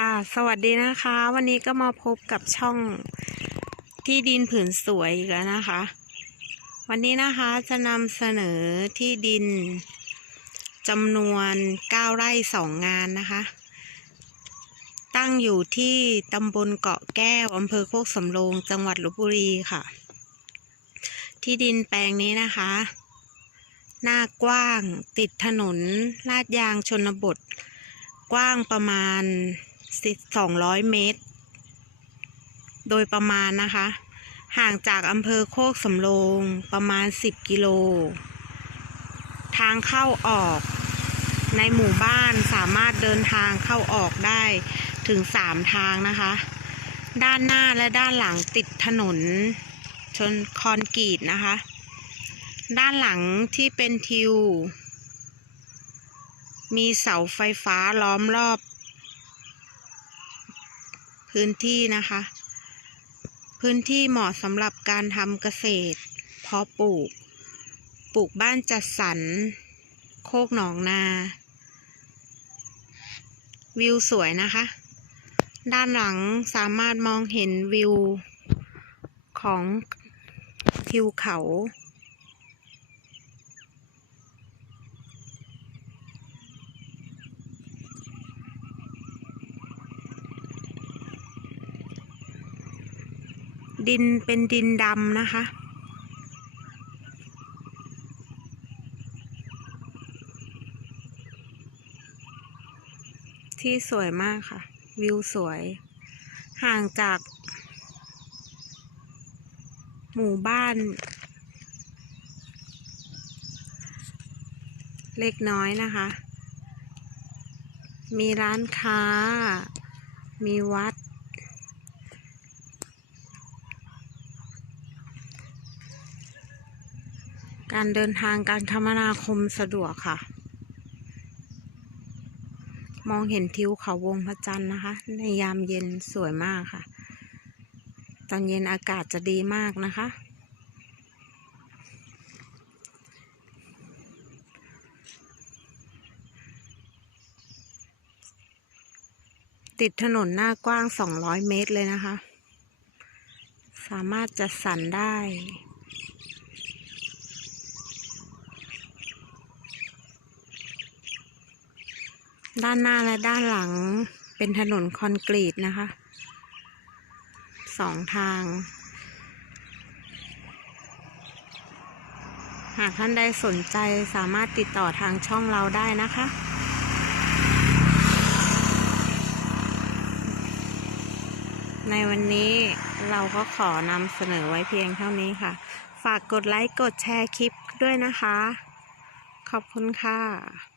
ค่ะ สวัสดีนะคะ วันนี้ก็มาพบกับช่องที่ดินผืนสวยอีกแล้วนะคะ วันนี้นะคะจะนำเสนอที่ดินจำนวน9ไร่2งานนะคะ ตั้งอยู่ที่ตำบลเกาะแก้วอำเภอโคกสำโรงจังหวัดลบบุรีค่ะ ที่ดินแปลงนี้นะคะ หน้ากว้างติดถนนลาดยางชนบทกว้างประมาณ สองร้อยเมตร โดยประมาณนะคะ ห่างจากอำเภอโคกสำโรงประมาณ10กิโล ทางเข้าออกในหมู่บ้านสามารถเดินทางเข้าออกได้ถึง3ทางนะคะ ด้านหน้าและด้านหลังติดถนนชนคอนกรีตนะคะ ด้านหลังที่เป็นทิว มีเสาไฟฟ้าล้อมรอบ พื้นที่นะคะ พื้นที่เหมาะสำหรับการทำเกษตรเพาะปลูก ปลูกบ้านจัดสรร โคกหนองนา วิวสวยนะคะ ด้านหลังสามารถมองเห็นวิวของทิวเขา ดินเป็นดินดำนะคะ ที่สวยมากค่ะ วิวสวย ห่างจาก หมู่บ้าน เล็กน้อยนะคะ มีร้านค้า มีวัด การเดินทางการคมนาคมสะดวกค่ะ มองเห็นทิวเขาวงพระจันทร์นะคะ ในยามเย็นสวยมากค่ะ ตอนเย็นอากาศจะดีมากนะคะ ติดถนนหน้ากว้าง 200 เมตรเลยนะคะ สามารถจัดสรรได้ ด้านหน้าและด้านหลังเป็นถนนคอนกรีตนะคะ สองทาง หากท่านใดสนใจสามารถติดต่อทางช่องเราได้นะคะ ในวันนี้เราก็ขอนำเสนอไว้เพียงเท่านี้ค่ะ ฝากกดไลค์ กดแชร์คลิปด้วยนะคะ ขอบคุณค่ะ